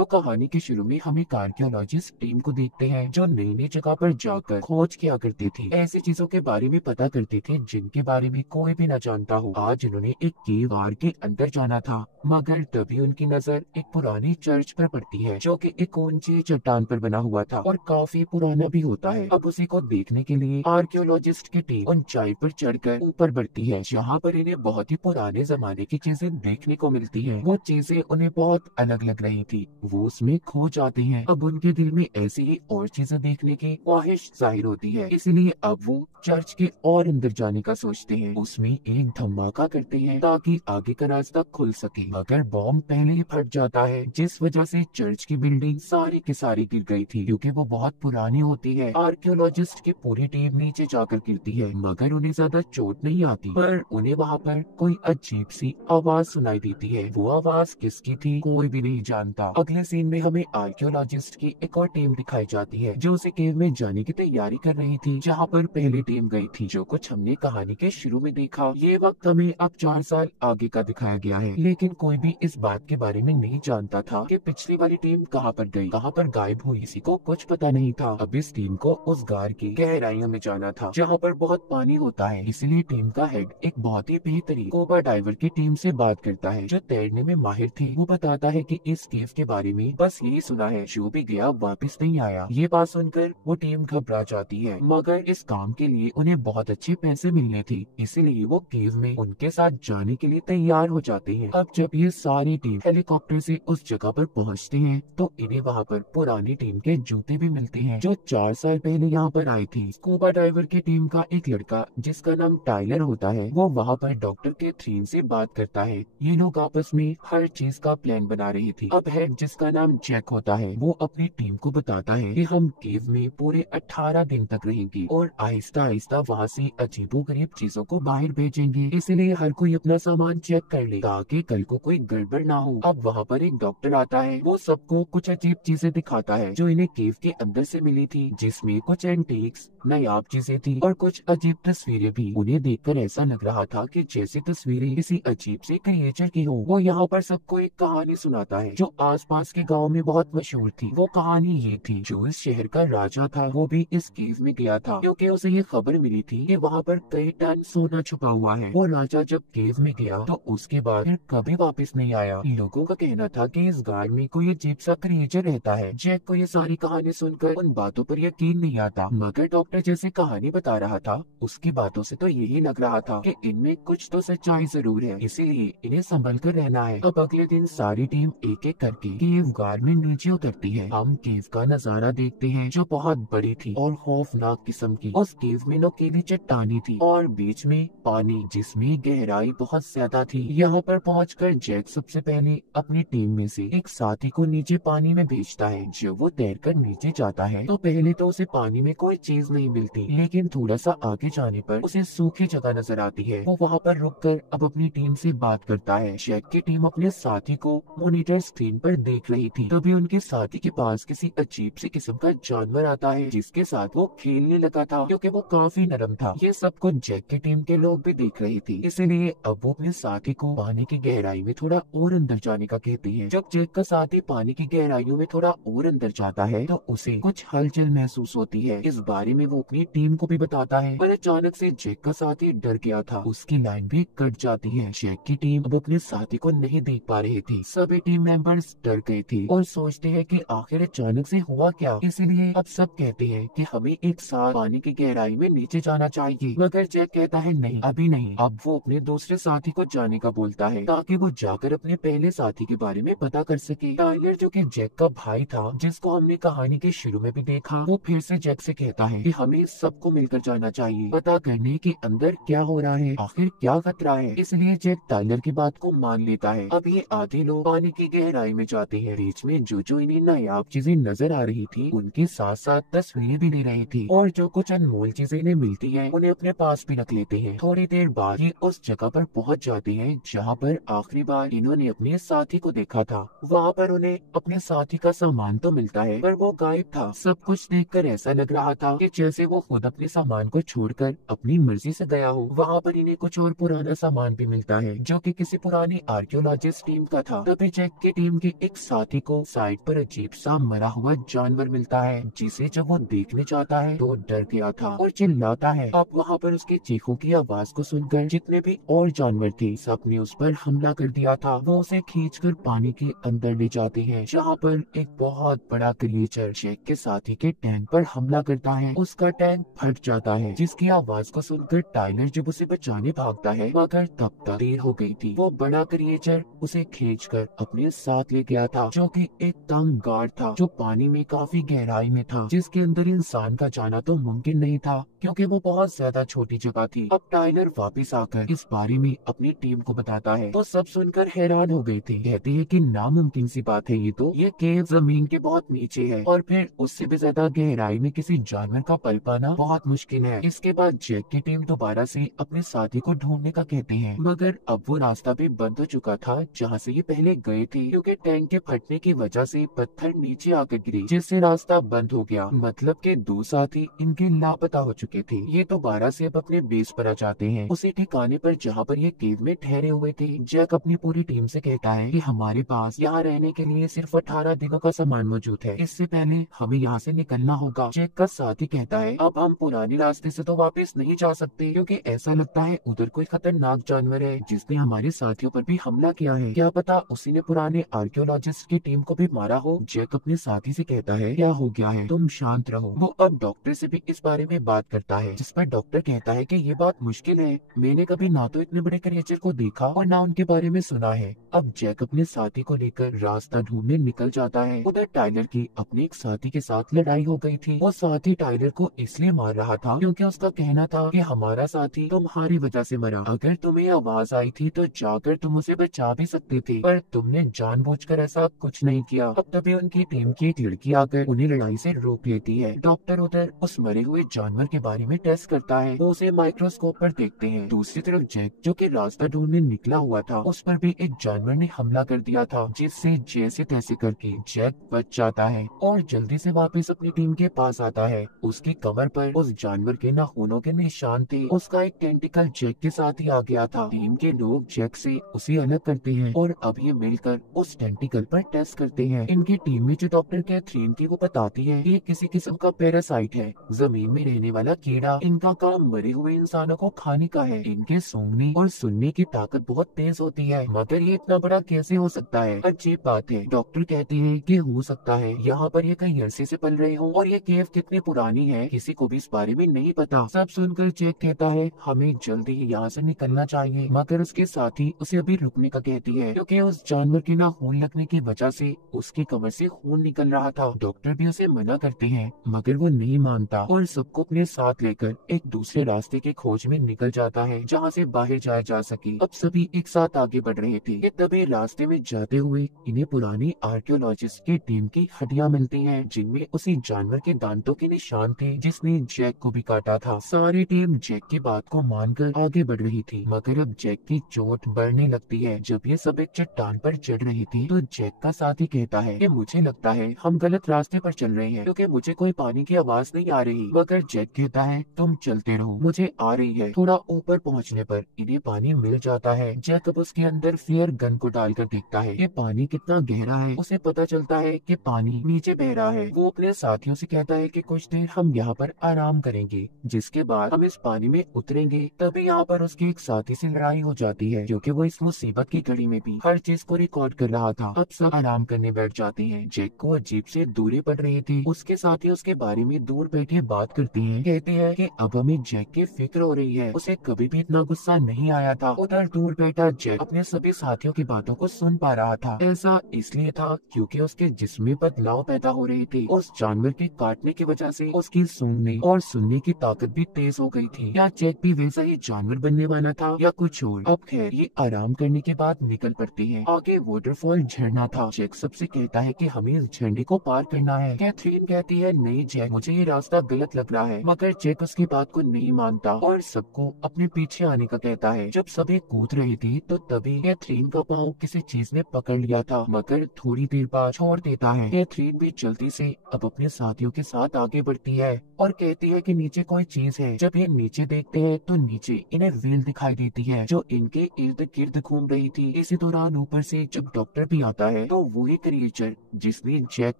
तो कहानी के शुरू में हम एक आर्कियोलॉजिस्ट टीम को देखते हैं जो नई नई जगह पर जाकर खोज किया करती थी, ऐसी चीजों के बारे में पता करती थी जिनके बारे में कोई भी न जानता हो। आज उन्होंने एक केव के अंदर जाना था, मगर तभी उनकी नजर एक पुरानी चर्च पर पड़ती है जो कि एक ऊंची चट्टान पर बना हुआ था और काफी पुराना भी होता है। अब उसी को देखने के लिए आर्कियोलॉजिस्ट की टीम ऊंचाई पर चढ़कर ऊपर बढ़ती है, जहाँ पर इन्हें बहुत ही पुराने जमाने की चीजें देखने को मिलती है। वो चीजें उन्हें बहुत अलग लग रही थी, वो उसमें खो जाते हैं। अब उनके दिल में ऐसी ही और चीजें देखने की ख्वाहिश जाहिर होती है, इसलिए अब वो चर्च के और अंदर जाने का सोचते हैं। उसमें एक धमाका करते हैं ताकि आगे का रास्ता खुल सके, मगर बॉम्ब पहले ही फट जाता है, जिस वजह से चर्च की बिल्डिंग सारी की सारी गिर गई थी क्योंकि वो बहुत पुरानी होती है। आर्कियोलॉजिस्ट की पूरी टीम नीचे जाकर गिरती है, मगर उन्हें ज्यादा चोट नहीं आती, पर उन्हें वहाँ पर कोई अजीब सी आवाज सुनाई देती है। वो आवाज किसकी थी कोई भी नहीं जानता। अगले सीन में हमें आर्कियोलॉजिस्ट की एक और टीम दिखाई जाती है जो उसे केव में जाने की तैयारी कर रही थी जहाँ पर पहली टीम गई थी। जो कुछ हमने कहानी के शुरू में देखा, ये वक्त हमें अब 4 साल आगे का दिखाया गया है, लेकिन कोई भी इस बात के बारे में नहीं जानता था कि पिछली वाली टीम कहाँ पर गई, कहाँ पर गायब हुई, किसी को कुछ पता नहीं था। अब इस टीम को उस गार की गहराइयों में जाना था जहाँ पर बहुत पानी होता है, इसलिए टीम का हेड एक बहुत ही बेहतरीन स्कूबा डाइवर की टीम से बात करता है जो तैरने में माहिर थी। वो बताता है कि इस केव के बारे में बस यही सुना है, जो भी गया वापस नहीं आया। ये बात सुनकर वो टीम घबरा जाती है, मगर इस काम के लिए उन्हें बहुत अच्छे पैसे मिलने थे, इसीलिए वो केव में उनके साथ जाने के लिए तैयार हो जाते हैं। अब जब ये सारी टीम हेलीकॉप्टर से उस जगह पर पहुंचते हैं तो इन्हें वहाँ पर पुरानी टीम के जूते भी मिलते हैं जो 4 साल पहले यहाँ पर आई थी। स्कूबा डाइवर की टीम का एक लड़का जिसका नाम टाइलर होता है, वो वहाँ पर डॉक्टर कैथरीन से बात करता है। ये लोग आपस में हर चीज का प्लान बना रही थी। अब हेड जिसका नाम जैक होता है, वो अपनी टीम को बताता है कि हम केव में पूरे 18 दिन तक रहेंगे और आहिस्ता आहिस्ता वहाँ से अजीबोगरीब चीजों को बाहर भेजेंगे, इसलिए हर कोई अपना सामान चेक कर ले ताकि कल को कोई गड़बड़ ना हो। अब वहाँ पर एक डॉक्टर आता है, वो सबको कुछ अजीब चीजें दिखाता है जो इन्हें केव के अंदर से मिली थी, जिसमें कुछ एंटीक्स नायाब चीजें थी और कुछ अजीब तस्वीरें भी। उन्हें देखकर ऐसा लग रहा था कि जैसे तस्वीरें किसी अजीब से क्रिएचर की हो। वो यहाँ पर सबको एक कहानी सुनाता है जो आसपास के गांव में बहुत मशहूर थी। वो कहानी ये थी, जो इस शहर का राजा था वो भी इस केव में गया था क्योंकि उसे ये खबर मिली थी कि वहाँ पर कई टन सोना छुपा हुआ है। वो राजा जब केव में गया तो उसके बाद फिर कभी वापस नहीं आया। लोगों का कहना था कि इस गाड़ में कोई अजीब सा क्रिएचर रहता है। जैक को ये सारी कहानी सुनकर उन बातों पर यकीन नहीं आता, मगर डॉक्टर जैसे कहानी बता रहा था उसकी बातों से तो यही लग रहा था कि इनमें कुछ तो सच्चाई जरूर है, इसीलिए इन्हें संभल कर रहना है। अब अगले दिन सारी टीम एक एक करके केव गार में नीचे उतरती है। हम केव का नजारा देखते हैं जो बहुत बड़ी थी और खौफनाक किस्म की। उस केव में नुकीली चट्टानी थी और बीच में पानी जिसमें गहराई बहुत ज्यादा थी। यहाँ पर पहुंचकर जैक सबसे पहले अपनी टीम में से एक साथी को नीचे पानी में भेजता है। जब वो तैरकर नीचे जाता है तो पहले तो उसे पानी में कोई चीज नहीं मिलती, लेकिन थोड़ा सा आगे जाने पर उसे सूखी जगह नजर आती है। वो वहाँ पर रुककर अब अपनी टीम से बात करता है। जैक की टीम अपने साथी को मॉनिटर स्क्रीन पर देख रही थी, तभी उनके साथी के पास किसी अजीब सी किस्म का जानवर आता है जिसके साथ वो खेलने लगा था क्योंकि वो काफी नरम था। ये सब कुछ जैक की टीम के लोग भी देख रहे थे, इसलिए अब वो अपने साथी को पानी की गहराई में थोड़ा और अंदर जाने का कहती है। जब जैक का साथी पानी की गहराइयों में थोड़ा और अंदर जाता है तो उसे कुछ हलचल महसूस होती है। इस बारे में वो अपनी टीम को भी बताता है, पर अचानक से जैक का साथी डर गया था, उसकी लाइन भी कट जाती है। जैक की टीम अब अपने साथी को नहीं देख पा रही थी। सभी टीम मेंबर्स डर गए थे और सोचते हैं कि आखिर अचानक से हुआ क्या। इसलिए अब सब कहते हैं कि हमें एक साथ पानी की गहराई में नीचे जाना चाहिए, मगर जैक कहता है नहीं, अभी नहीं। अब वो अपने दूसरे साथी को जाने का बोलता है ताकि वो जाकर अपने पहले साथी के बारे में पता कर सके। टाइलर जो कि जैक का भाई था, जिसको हमने कहानी के शुरू में भी देखा, वो फिर से जैक से कहता है कि हमें सबको मिलकर जाना चाहिए, पता करने के अंदर क्या हो रहा है, आखिर क्या खतरा है। इसलिए जैक टाइलर की बात को मान लेता है। अब ये आधे लोग पानी की गहराई में जाते हैं। बीच में जो जो इन्हें नायाब चीजें नजर आ रही थी उनके साथ साथ तस्वीरें भी ले रही थी, और जो कुछ अनमोल चीजें इन्हें मिलती है उन्हें अपने पास भी रख लेते हैं। थोड़ी देर बाद ये उस जगह पर पहुंच जाते हैं जहाँ पर आखिरी बार इन्होंने अपने साथी को देखा था। वहाँ पर उन्हें अपने साथी का सामान तो मिलता है पर वो गायब था। सब कुछ देखकर ऐसा लग रहा था कि जैसे वो खुद अपने सामान को छोड़कर अपनी मर्जी से गया हो। वहाँ पर इन्हें कुछ और पुराना सामान भी मिलता है जो कि किसी पुरानी आर्कियोलॉजिस्ट टीम का था। तभी जैक की टीम के एक साथी को साइड पर अजीब सा मरा हुआ जानवर मिलता है, जिसे जब वो देखने जाता है तो डर गया था और चिल्लाता है। अब वहाँ पर उसके चीखों की आवाज को सुनकर जितने भी और जानवर थे सब ने उस पर हमला कर दिया था। वो उसे खींचकर पानी के अंदर ले जाते हैं, जहाँ पर एक बहुत बड़ा क्रिएचर जैक के साथी के टैंक पर हमला करता है। उसका टैंक फट जाता है, जिसकी आवाज को सुनकर टाइलर जब उसे बचाने भागता है, मगर तब तक देर हो गई थी। वो बड़ा क्रिएचर उसे खींचकर अपने साथ ले गया था, जो कि एक तंग गार्ड था जो पानी में काफी गहराई में था, जिसके अंदर इंसान का जाना तो मुमकिन नहीं था क्योंकि वो बहुत ज्यादा छोटी जगह थी। अब टाइलर वापस आकर इस बारे में अपनी टीम को बताता है तो सब सुनकर हैरान हो गए थे। कहते हैं कि नामुमकिन सी बात है ये केव जमीन के बहुत नीचे है और फिर उससे भी ज्यादा गहराई में किसी जानवर का पल पाना बहुत मुश्किल है। इसके बाद जैक की टीम दोबारा से अपने साथी को ढूंढने का कहते हैं, मगर अब वो रास्ता भी बंद हो चुका था जहाँ से ये पहले गए थे, क्योंकि टैंक के फटने की वजह से पत्थर नीचे आकर गिरे, जिससे रास्ता बंद हो गया। मतलब के दो साथी इनके लापता हो चुके थे। ये दोबारा से अब अपने बेस पर आ जाते हैं, उसी ठिकाने पर जहाँ पर ये केव में ठहरे हुए थे। जैक अपनी पूरी टीम से कहता है कि हमारे पास यहाँ रहने के लिए सिर्फ 18 दिनों का सामान मौजूद है, इससे पहले हमें यहाँ से निकलना होगा। जैक का साथी कहता है अब हम पुराने रास्ते से तो वापस नहीं जा सकते, क्योंकि ऐसा लगता है उधर कोई खतरनाक जानवर है जिसने हमारे साथियों पर भी हमला किया है। क्या पता उसी ने पुराने आर्कियोलॉजिस्ट की टीम को भी मारा हो। जैक अपने साथी से कहता है क्या हो गया है, तुम शांत रहो। वो अब डॉक्टर से भी इस बारे में बात करता है, जिस पर डॉक्टर कहता है कि ये बात मुश्किल है, मैंने कभी ना तो इतने बड़े क्रिएचर को देखा और ना उनके बारे में सुना है। अब जैक अपने साथी को लेकर रास्ता ढूंढने निकल जाता है। उधर टाइलर की अपने एक साथी के साथ लड़ाई हो गई थी। वो साथी टाइलर को इसलिए मार रहा था क्योंकि उसका कहना था कि हमारा साथी तुम्हारी वजह से मरा, अगर तुम्हें आवाज आई थी तो जाकर तुम उसे बचा भी सकते थे, पर तुमने जानबूझकर ऐसा कुछ नहीं किया। अब तभी उनकी टीम की एक लड़की आकर उन्हें लड़ाई से रोक लेती है। डॉक्टर उधर उस मरे हुए जानवर के बारे में टेस्ट करता है, वो उसे माइक्रोस्कोप पर देखते हैं। दूसरी तरफ जैक जो कि रास्ता ढूंढने निकला हुआ था, उस पर भी एक जानवर ने हमला कर दिया था, जिससे जैसे तैसे करके जैक बच जाता है और जल्दी से वापस अपनी टीम के पास आता है। उसकी कमर पर उस जानवर के नाखूनों के निशान थे। उसका एक टेंटिकल जैक के साथ ही आ गया था। टीम के लोग जैक से उसे अलग करते हैं और अब ये मिलकर उस टेंटिकल पर टेस्ट करते हैं। इनकी टीम में जो डॉक्टर कैथरीन थी वो बताती है कि ये किसी किस्म का पैरासाइट है, जमीन में रहने वाला कीड़ा। इनका काम मरे हुए इंसानों को खाने का है। इनके सूंघने और सुनने की ताकत बहुत तेज होती है, मगर ये इतना बड़ा कैसे हो सकता है? अजीब बात है। डॉक्टर कहते हैं कि हो सकता है यहाँ पर ये कई अरसे से पल रहे हो और ये केव कितनी पुरानी है किसी को भी इस बारे में नहीं पता। सब सुनकर जैक कहता है हमें जल्दी ही यहाँ से निकलना चाहिए, मगर उसके साथी उसे अभी रुकने का कहती है, क्योंकि उस जानवर के नाखून लगने की वजह से उसकी कमर से खून निकल रहा था। डॉक्टर भी उसे मना करते हैं, मगर वो नहीं मानता और सबको अपने साथ लेकर एक दूसरे रास्ते की खोज में निकल जाता है जहाँ से बाहर जाया जा सके। अब सभी एक साथ आगे बढ़ रहे थे कि तभी रास्ते में जाते हुए इन्हें पुरानी आर्कियोलॉजिस्ट की टीम की हड्डियां मिलती हैं, जिनमें उसी जानवर के दांतों के निशान थे जिसने जैक को भी काटा था। सारी टीम जैक की बात को मानकर आगे बढ़ रही थी, मगर अब जैक की चोट बढ़ने लगती है। जब ये सब एक चट्टान पर चढ़ रहे थे तो जैक का साथी कहता है कि मुझे लगता है हम गलत रास्ते पर चल रहे हैं, क्योंकि मुझे कोई पानी की आवाज नहीं आ रही। मगर जैक कहता है तुम चलते रहो, मुझे आ रही है। थोड़ा ऊपर पहुंचने पर इन्हें पानी मिल जाता है। जैक अब उसके अंदर फेयर गन को डालकर देखता है कि पानी कितना गहरा है। उसे पता चलता है कि पानी नीचे बह रहा है। वो अपने साथियों से कहता है कि कुछ देर हम यहाँ पर आराम करेंगे, जिसके बाद हम इस पानी में उतरेंगे। तभी यहाँ पर उसके एक साथी से लड़ाई हो जाती है, क्योंकि वो इस मुसीबत की घड़ी में भी हर चीज को रिकॉर्ड कर रहा था। अब सब आराम करने बैठ जाते हैं। जैक को अजीब से दूरी पड़ रही थी। उसके साथी उसके बारे में दूर बैठे बात करते हैं, कहते हैं कि अब हमें जैक की फिक्र हो रही है, उसे कभी भी इतना गुस्सा नहीं आया था। उधर दूर बैठा जैक अपने सभी साथियों की बातों को सुन पा रहा था। ऐसा इसलिए था क्योंकि उसके जिस्म में बदलाव पैदा हो रही थी। उस जानवर के काटने की वजह से उसकी सूंघने और सुनने की ताकत भी तेज हो गई थी। क्या जैक भी वैसा ही जानवर बनने वाला था या कुछ और? अब खैर ये आराम करने के बाद निकल पड़ते हैं। आगे वाटरफॉल झरना था। जैक सबसे कहता है कि हमें इस झरने को पार करना है। कैथरीन कहती है नहीं जैक, मुझे ये रास्ता गलत लग रहा है, मगर जैक उसकी बात को नहीं मानता और सबको अपने पीछे आने का कहता है। जब सभी कूद रहे थे तो तभी कैथरीन का पाँव किसी चीज ने पकड़ लिया था, मगर थोड़ी देर बाद छोड़ देता है। कैथरीन भी जल्दी से अब अपने साथियों के साथ आगे बढ़ती है। और कहती है कि नीचे कोई चीज है। जब ये नीचे देखते हैं तो नीचे इन्हें व्हील दिखाई देती है जो इनके इर्द गिर्द घूम रही थी। इसी दौरान ऊपर से जब डॉक्टर भी आता है तो वही क्रिएचर जिसने जैक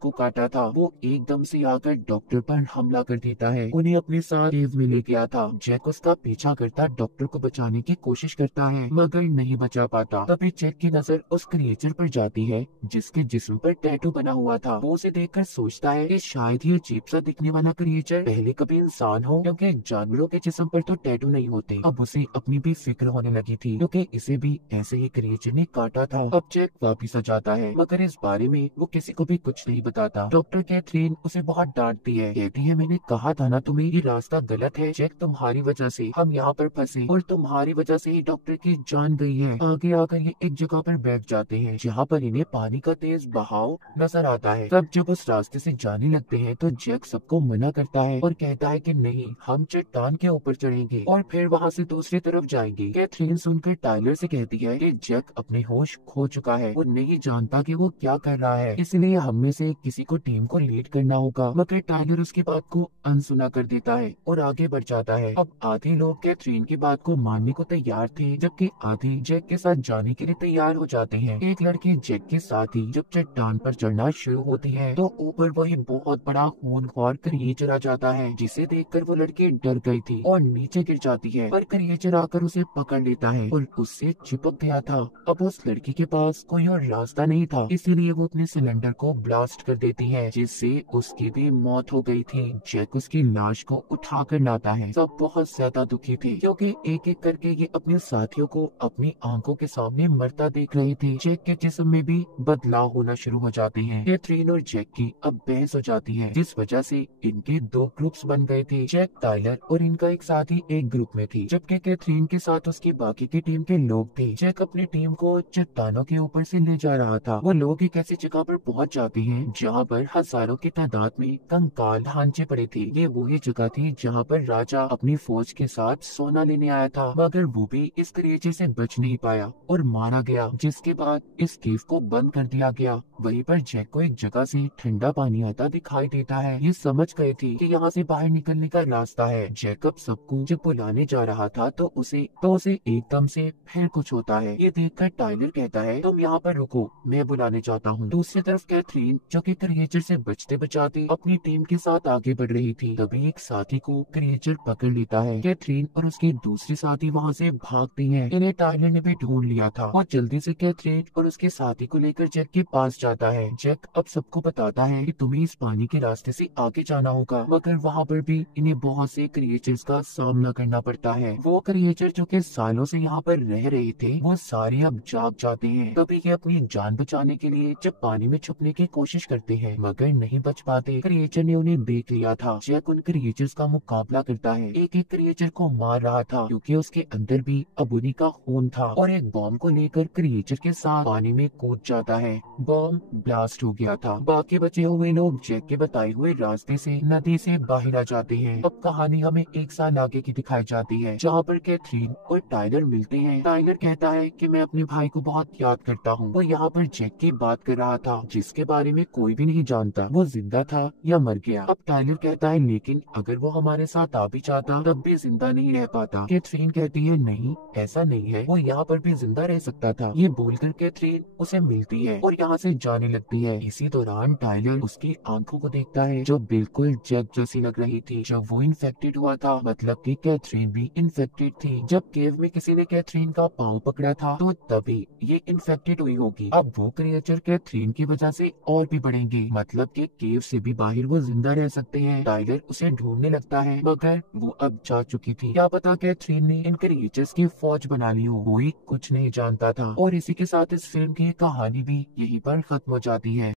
को काटा था वो एकदम से आकर डॉक्टर पर हमला कर देता है। उन्हें अपने साथ केव में ले गया था। जैक उसका पीछा करता डॉक्टर को बचाने की कोशिश करता है मगर नहीं बचा पाता। तभी जैक की नजर उस क्रिएचर पर जाती है जिसके जिस्म पर टैटू बना हुआ था। वो उसे देखकर सोचता है कि शायद ये अजीब सा दिखने वाला क्रिएचर पहले कभी इंसान हो, क्योंकि जानवरों के जिस्म पर तो टैटू नहीं होते। अब उसे अपनी भी फिक्र होने लगी थी क्योंकि इसे भी ऐसे ही क्रिएचर ने काटा था। अब जैक वापिस आ जाता है मगर इस बारे में वो किसी को भी कुछ नहीं बताता। डॉक्टर कैथरीन उसे बहुत डांटती है, कहती है मैंने कहा था ना तुम्हें ये रास्ता गलत है। जैक तुम्हारी वजह से हम यहाँ पर फंसे और तुम्हारी वजह से ही डॉक्टर की जान गई है। आगे आकर ये एक जगह पर बैठ जाते हैं जहाँ पर इन्हें पानी का तेज बहाव नजर आता है। तब जब उस रास्ते से जाने लगते हैं तो जैक सबको मना करता है और कहता है कि नहीं, हम चट्टान के ऊपर चढ़ेंगे और फिर वहाँ से दूसरी तरफ जाएंगे। कैथरीन सुनकर टाइलर से कहती है कि जैक अपने होश खो चुका है, वो नहीं जानता कि वो क्या कर रहा है, इसलिए हम में से किसी को टीम को लीड करना होगा। मगर टाइलर उसकी बात को अनसुना कर देता है और आगे बढ़ जाता है। अब आधे लोग कैथरीन की बात को मानने को तैयार थे जबकि आधे जैक के साथ जाने के लिए तैयार हो जाते हैं। एक लड़की जैक के साथ ही जब चट्टान पर चढ़ना शुरू होती है तो ऊपर वही बहुत बड़ा खूंखार क्रिएचर आ जाता है जिसे देखकर वो लड़की डर गई थी और नीचे गिर जाती है। पर क्रिएचर आकर उसे पकड़ लेता है और उससे चिपक गया था। अब उस लड़की के पास कोई और रास्ता नहीं था, इसीलिए वो अपने सिलेंडर को ब्लास्ट कर देती है जिससे उसकी भी मौत हो गई थी। जैक उसकी लाश को उठा कर लाता है। सब बहुत ज्यादा दुखी थे क्योंकि एक एक करके ये अपने साथियों को अपनी आंखों के सामने मरता देख रहे थे। जैक के जिस्म में भी बदलाव होना शुरू हो जाते हैं। कैथरीन और जैक की अब बहस हो जाती है जिस वजह से इनके दो ग्रुप्स बन गए थे। जैक, टाइलर और इनका एक साथी एक ग्रुप में थी जबकि कैथरीन के साथ उसकी बाकी की टीम के लोग थे। जैक अपनी टीम को चट्टानों के ऊपर से ले जा रहा था। वो लोग एक ऐसी जगह पर पहुंच जाते हैं जहां पर हजारों की तादाद में कंकाल ढांचे पड़े थे। ये वही जगह थी जहां पर राजा अपनी फौज के साथ सोना लेने आया था मगर वो भी इस क्रिएचर से बच नहीं पाया और मारा गया, जिसके बाद इस केव को बंद कर दिया गया। वहीं पर जैक को एक जगह से ठंडा पानी आता दिखाई देता है। ये समझ गए थे कि यहाँ से बाहर निकलने का रास्ता है। जैकब सबको जब बुलाने जा रहा था तो उसे एकदम से फिर कुछ होता है। ये देखकर टाइलर कहता है तुम यहाँ पर रुको, मैं बुलाने चाहता हूँ। दूसरी तरफ कैथरीन जो कि क्रिएचर से बचते बचाते अपनी टीम के साथ आगे बढ़ रही थी, तभी एक साथी को क्रिएचर पकड़ लेता है। कैथरीन और उसके दूसरे साथी वहाँ से भागती हैं। इन्हें टाइलर ने भी ढूंढ लिया था और जल्दी से कैथरीन और उसके साथी को लेकर जैक के पास जाता है। जैक अब सबको बताता है कि तुम्हें इस पानी के रास्ते से आगे जाना होगा, मगर वहाँ पर भी इन्हें बहुत से क्रिएचर्स का सामना करना पड़ता है। वो क्रिएचर जो कि सालों से यहाँ पर रह रहे थे वो सारे अब जाग जाते हैं। तभी ये अपनी जान बचाने के लिए जब पानी में छुपने की कोशिश करते हैं मगर नहीं बच पाते। क्रिएचर ने उन्हें देख लिया था। जैक उन क्रिएचर्स का मुकाबला करता है, एक एक क्रिएचर को मार रहा था क्योंकि उसके अंदर भी अब उन्हीं का खून था और एक बॉम्ब को लेकर क्रिएचर के साथ पानी में कूद जाता है। बॉम्ब ब्लास्ट हो गया था। बाकी बचे हुए लोग जैक के बताए हुए रास्ते से नदी से बाहर आ जाते हैं। अब कहानी हमें एक साल आगे की दिखाई जाती है जहाँ पर कैथरीन और टाइलर मिलते हैं। टाइलर कहता है कि मैं अपने भाई को बहुत याद करता हूँ। वो यहाँ पर जैक की बात कर रहा था जिसके बारे में कोई भी नहीं जानता वो जिंदा था या मर गया। अब टाइलर कहता है लेकिन अगर वो हमारे साथ आ भी जाता तब भी जिंदा नहीं रह पाता। कैथरीन कहती है नहीं, ऐसा नहीं है, वो यहाँ पर भी जिंदा रह सकता था। ये बोलकर कैथरीन उसे मिलती है और यहाँ से जाने लगती है। इसी दौरान टाइलर उसकी आंखों को देखता है जो बिल्कुल जैक जैसी लग रही थी जब वो इन्फेक्टेड हुआ था, मतलब कि कैथरीन भी इन्फेक्टेड थी। जब केव में किसी ने कैथरीन का पाँव पकड़ा था तो तभी ये इन्फेक्टेड हुई होगी। अब वो क्रिएचर कैथरीन की वजह से और भी बढ़ेंगे, मतलब कि केव से भी बाहर वो जिंदा रह सकते हैं। टाइलर उसे ढूंढने लगता है मगर वो अब जा चुकी थी। क्या पता कैथरीन ने इन क्रिएचर्स की फौज बना ली हो, कोई कुछ नहीं जानता था। और इसी के साथ इस फिल्म की कहानी भी यहीं पर खत्म हो जाती है।